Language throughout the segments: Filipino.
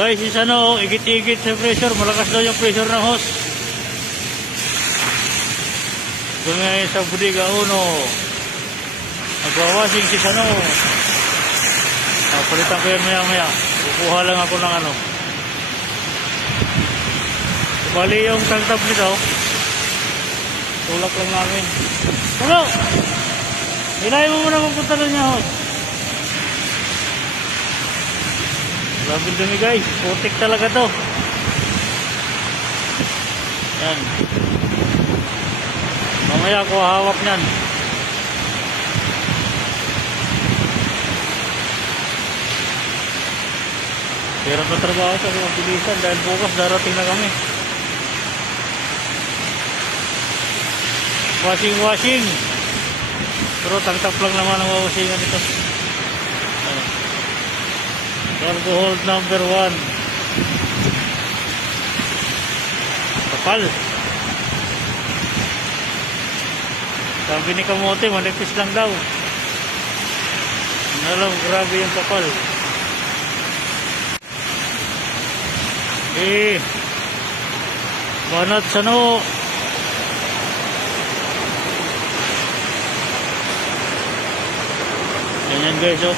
Guys, is ano, igit-igit sa pressure. Malakas daw yung pressure ng hose. Doon ngayon sa budiga uno. Nagwawasing si ano. Palitan ko yan maya-maya. Kukuha lang ako ng ano. Bali yung tangtab nito. Tulak lang namin. Tulo! Hilahin mo muna kung punta doon niya hose. Grabe dumi guys, putik talaga to. Yan. Mamaya ako hawak nyan. Pero patrabaho sa mga bilisan dahil bukas darating na kami. Washing. Pero tangtap lang naman ang wawasingan nito. Cargo hold number 1. Kapal. Sabi ni Kamote, manipis lang daw. Alam, grabe yung kapal. Banat sano. Ganyan guys, oh.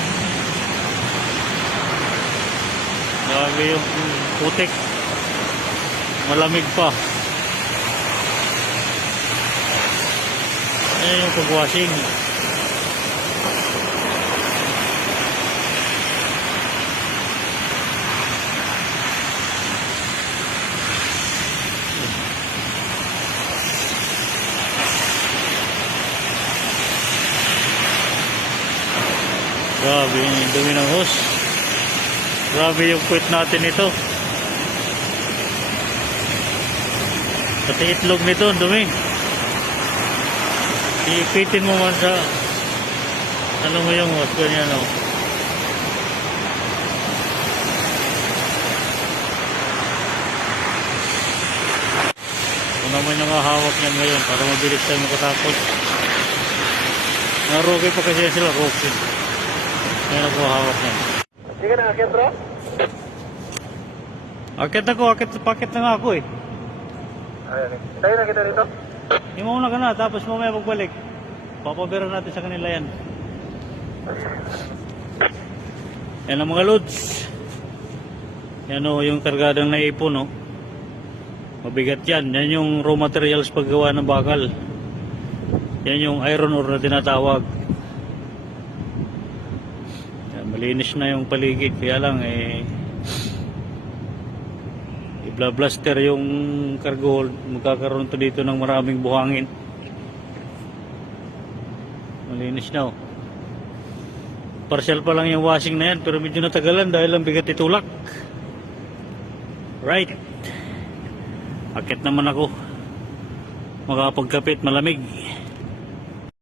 Grabe yung putik. Malamig pa. Ayan yung pag-washing. Grabe yung dumi ng hose. Grabe yung puwit natin ito. Pati itlog nito, dumi. Iipitin mo man sa ano mo yung hose, ganyan o. Kung naman yung hawak niyan ngayon para mabilis tayo makatapos. Narugi pa kasi sila, Roxy. Kaya nagwahawak niyan. Sige na, akit bro? Pakit na nga ako eh. Ayan eh. Tayo na kita dito? Hindi mo na ka na, tapos mamaya pagbalik. Papabira natin sa kanila yan. Yan ang mga loads. Yan o, yung kargadang naipon o. Mabigat yan. Yan yung raw materials paggawa ng bakal. Yan yung iron ore na tinatawag. Malinis na yung paligid, kaya lang i-blaster yung cargo hold. Magkakaroon to dito ng maraming buhangin. Malinis na oh. Partial pa lang yung washing na yan, pero medyo natagalan dahil ang bigat itulak. Right. Akit naman ako. Makapagkapit, malamig.